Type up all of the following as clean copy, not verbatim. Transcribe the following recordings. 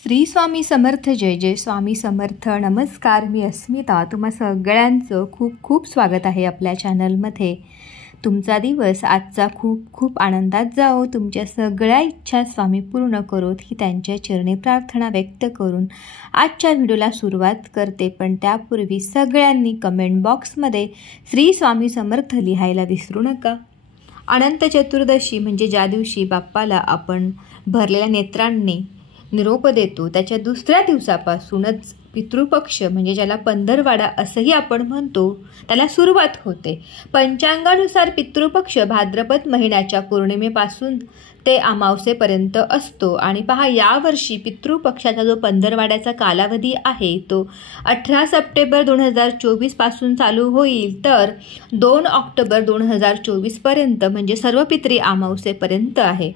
श्री स्वामी समर्थ. जय जय स्वामी समर्थ. नमस्कार, मी अस्मिता. तुम्हा सगळ्यांचं खूप खूप स्वागत आहे आपल्या चॅनलमध्ये. तुमचा दिवस आजचा खूप खूप आनंदात जाओ. तुमच्या सगळ्या इच्छा स्वामी पूर्ण करोत ही त्यांच्या चरणी प्रार्थना व्यक्त करून आजच्या व्हिडिओला सुरुवात करते. पण त्यापूर्वी सगळ्यांनी कमेंट बॉक्समध्ये श्री स्वामी समर्थ लिहायला विसरू नका. अनंत चतुर्दशी म्हणजे ज्या दिवशी बाप्पाला आपण भरलेल्या नेत्रांनी निरोप देतो, त्याच्या दुसऱ्या दिवसापासूनच पितृपक्ष म्हणजे ज्याला पंधरवाडा असंही आपण म्हणतो त्याला सुरुवात होते. पंचांगानुसार पितृपक्ष भाद्रपद महिन्याच्या पौर्णिमेपासून ते अमावस्येपर्यंत असतो. आणि पहा, यावर्षी पितृपक्षाचा जो पंधरवाड्याचा कालावधी आहे तो 18 सप्टेंबर 2024 पासून चालू होईल तर 2 ऑक्टोबर 2024 पर्यंत म्हणजे सर्व पितरी अमावस्येपर्यंत आहे.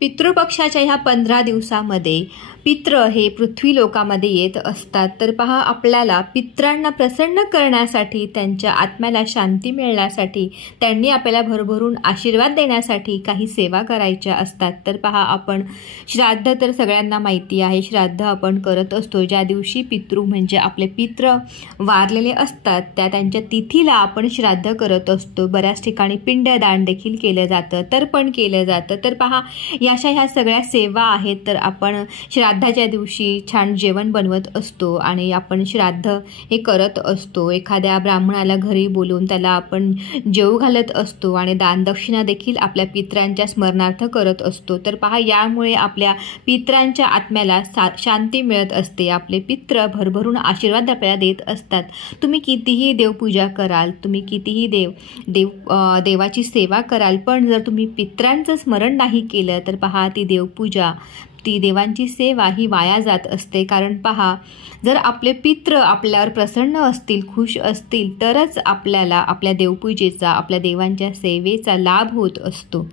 पितृपक्षाच्या ह्या 15 दिवसामध्ये पित्र हे पृथ्वी लोकामध्ये येत असतात. तर पहा, आपल्याला पित्रांना प्रसन्न करण्यासाठी, त्यांच्या आत्म्याला शांती मिळण्यासाठी, त्यांनी आपल्याला भरभरून आशीर्वाद देण्यासाठी काही सेवा करायच्या असतात. तर पहा, आपण श्राद्ध तर सगळ्यांना माहिती आहे, श्राद्ध आपण करत असतो. ज्या दिवशी पितृ म्हणजे आपले पित्र वारलेले असतात त्यांच्या तिथीला आपण श्राद्ध करत असतो. बऱ्याच ठिकाणी पिंडदान देखील केलं जातं, तर्पण केलं जातं. तर पहा, ह्या सगळ्या सेवा आहेत. तर आपण श्राद्धाच्या दिवशी छान जेवण बनवत असतो आणि आपण श्राद्ध हे करत असतो. एखाद्या ब्राह्मणाला घरी बोलवून त्याला आपण जेवू घालत असतो आणि दानदक्षिणा देखील आपल्या पित्रांच्या स्मरणार्थ करत असतो. तर पहा, यामुळे आपल्या पित्रांच्या आत्म्याला शांती मिळत असते. आपले पित्र भरभरून आशीर्वाद आपल्याला देत असतात. तुम्ही कितीही देवपूजा कराल, तुम्ही कितीही देवाची सेवा कराल, पण जर तुम्ही पित्रांचं स्मरण नाही केलं तर पहा, ती देवपूजा, ती देवांची सेवा ही वाया जात असते. कारण पहा, जर आपले पित्र आपल्यावर प्रसन्न असतील, खुश असतील, तरच आपल्याला आपल्या देवपूजेचा, आपल्या देवांच्या सेवेचा लाभ होत असतो.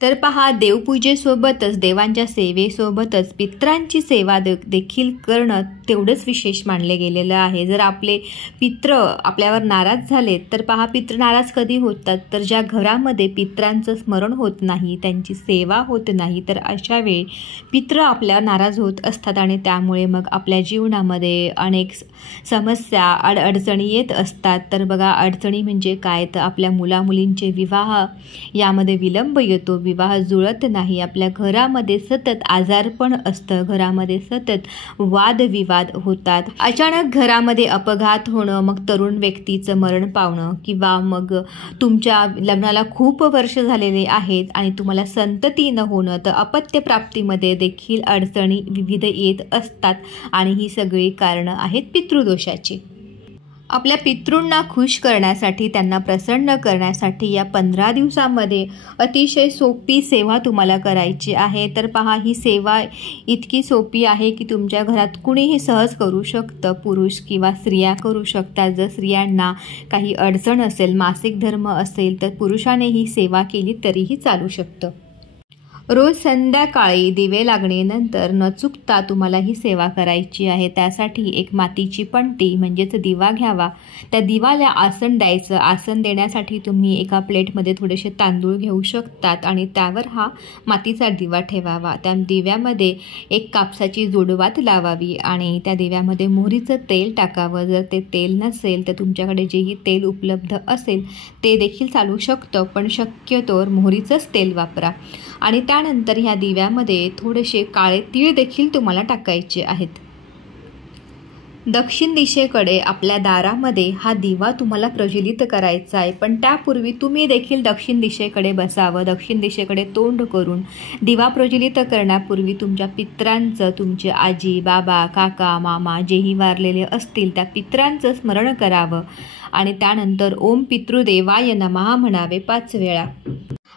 तर पहा, देवपूजेसोबतच, देवांच्या सेवेसोबतच पित्रांची सेवा देखील करणं तेवढंच विशेष मानले गेलेलं आहे. जर आपले पित्र आपल्यावर नाराज झाले तर पहा, पित्र नाराज कधी होतात तर ज्या घरामध्ये पित्रांचं स्मरण होत नाही, त्यांची सेवा होत नाही, तर अशा वेळी पित्र आपल्यावर नाराज होत असतात आणि त्यामुळे मग आपल्या जीवनामध्ये अनेक समस्या, अडचणी येत असतात. तर बघा, अडचणी म्हणजे काय, तर आपल्या मुलामुलींचे विवाह यामध्ये विलंब येतो, विवाह जुळत नाही, आपल्या घरामध्ये सतत आजारपण असतं, घरामध्ये सतत वादविवाद होतात, अचानक घरामध्ये अपघात होणं, मग तरुण व्यक्तीचं मरण पावणं, किंवा मग तुमच्या लग्नाला खूप वर्ष झालेले आहेत आणि तुम्हाला संतती न होणं, तर अपत्य प्राप्तीमध्ये देखील अडचणी विविध येत असतात. आणि ही सगळी कारणं आहेत पितृदोषाची. आपल्या पितृंना खुश करण्यासाठी, त्यांना प्रसन्न करण्यासाठी या 15 दिवसामध्ये अतिशय सोपी सेवा तुम्हाला करायची आहे. तर पहा, ही सेवा इतकी सोपी आहे की तुमच्या घरात कुणीही सहज करू शकतं. पुरुष किंवा स्त्रिया करू शकतात. जर स्त्रियांना काही अडचण असेल, मासिक धर्म असेल, तर पुरुषाने ही सेवा केली तरीही चालू शकतं. रोज संध्याकाळी दिवे लागणेनंतर न चुकता तुम्हाला ही सेवा करायची आहे. त्यासाठी एक मातीची पणती म्हणजेच दिवा घ्यावा. त्या दिवाला आसन द्यायचं. आसन देण्यासाठी तुम्ही एका प्लेटमध्ये थोडेसे तांदूळ घेऊ शकतात आणि त्यावर हा मातीचा दिवा ठेवावा. त्या दिव्यामध्ये एक कापसाची जोडवात लावावी आणि त्या दिव्यामध्ये मोहरीचं तेल टाकावं. जर ते तेल नसेल तर तुमच्याकडे जेही तेल उपलब्ध असेल ते देखील चालू शकतं, पण शक्यतोवर मोहरीचंच तेल वापरा. आणि त्यानंतर ह्या दिव्यामध्ये थोडेसे काळे तीळ देखील तुम्हाला टाकायचे आहेत. दक्षिण दिशेकडे आपल्या दारामध्ये हा दिवा तुम्हाला प्रज्वलित करायचा आहे. पण त्यापूर्वी तुम्ही देखील दक्षिण दिशेकडे बसावं. दक्षिण दिशेकडे तोंड करून दिवा प्रज्वलित करण्यापूर्वी तुमच्या पित्रांचं, तुमचे आजी, बाबा, काका, मामा जेही वारलेले असतील त्या पित्रांचं स्मरण करावं. आणि त्यानंतर ओम पितृदेवाय नमः म्हणावे 5 वेळा.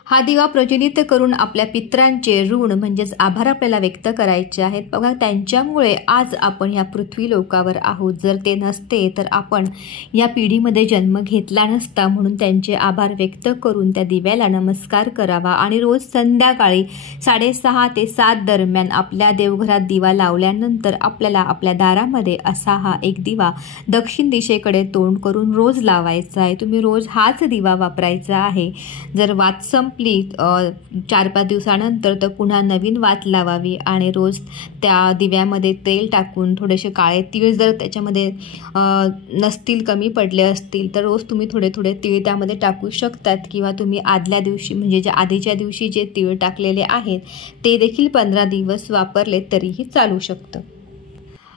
हा दिवा प्रज्वलित करून आपल्या पित्रांचे ऋण म्हणजेच आभार आपल्याला व्यक्त करायचे आहेत. बघा, त्यांच्यामुळे आज आपण ह्या पृथ्वी लोकावर आहोत. जर ते नसते तर आपण या पिढीमध्ये जन्म घेतला नसता. म्हणून त्यांचे आभार व्यक्त करून त्या दिव्याला नमस्कार करावा. आणि रोज संध्याकाळी 6:30 ते 7 दरम्यान आपल्या देवघरात दिवा लावल्यानंतर आपल्याला आपल्या दारामध्ये असा हा एक दिवा दक्षिण दिशेकडे तोंड करून रोज लावायचा आहे. तुम्ही रोज हाच दिवा वापरायचा आहे. जर वात्सम संपली 4-5 दिवसानंतर तर पुन्हा नवीन वात लावावी आणि रोज त्या दिव्यामध्ये तेल टाकून थोडेसे काळे तीळ जर त्याच्यामध्ये नसतील, कमी पडले असतील तर रोज तुम्ही थोडे थोडे तीळ त्यामध्ये टाकू शकतात किंवा तुम्ही आदल्या दिवशी म्हणजे ज्या आधीच्या दिवशी जे तीळ टाकलेले आहेत ते देखील 15 दिवस वापरले तरीही चालू शकतं.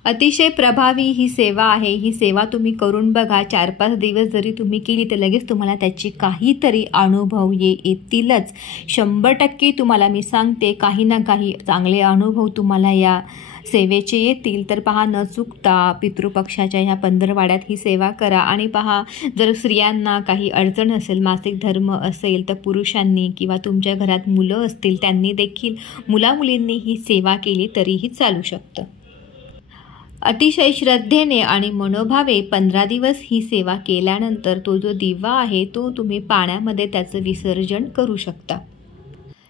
अतिशय प्रभावी ही सेवा आहे. ही सेवा तुम्ही करून बघा. 4-5 दिवस जरी तुम्ही केली तर लगेच तुम्हाला त्याचे काहीतरी अनुभव येतीलच. 100% तुम्हाला मी सांगते काही ना काही चांगले अनुभव तुम्हाला या सेवेचे येतील. तर पहा, न चुकता पितृपक्षाच्या ह्या पंधरवाड्यात ही सेवा करा. आणि पहा, जर स्त्रियांना काही अडचण असेल, मासिक धर्म असेल तर पुरुषांनी किंवा तुमच्या घरात मुलं असतील त्यांनी देखील मुलामुलींनी ही सेवा केली तरीही चालू शकतं. अतिशय श्रद्धेने आणि मनोभावे 15 दिवस ही सेवा केल्यानंतर तो जो दिवा आहे तो तुम्ही पाण्यामध्ये त्याचं विसर्जन करू शकता.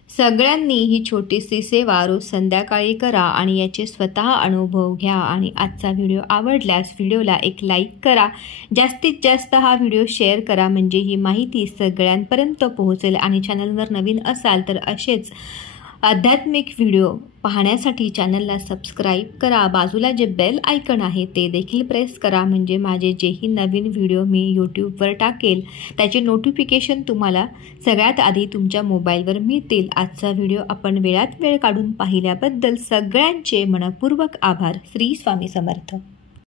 सगळ्यांनी ही छोटीशी सेवा रोज संध्याकाळी करा आणि याचे स्वतः अनुभव घ्या. आणि आजचा व्हिडिओ आवडल्यास व्हिडिओला एक लाईक करा. जास्तीत जास्त हा व्हिडिओ शेअर करा म्हणजे ही माहिती सगळ्यांपर्यंत पोहोचेल. आणि चॅनलवर नवीन असाल तर असेच आध्यात्मिक व्हिडिओ पाहण्यासाठी चॅनलला सबस्क्राईब करा. बाजूला जे बेल आयकन आहे ते देखील प्रेस करा म्हणजे माझे जेही नवीन व्हिडिओ मी यूट्यूबवर टाकेल त्याचे नोटिफिकेशन तुम्हाला सगळ्यात आधी तुमच्या मोबाईलवर मिळतील. आजचा व्हिडिओ आपण वेळात वेळ काढून पाहिल्याबद्दल सगळ्यांचे मनपूर्वक आभार. श्री स्वामी समर्थ.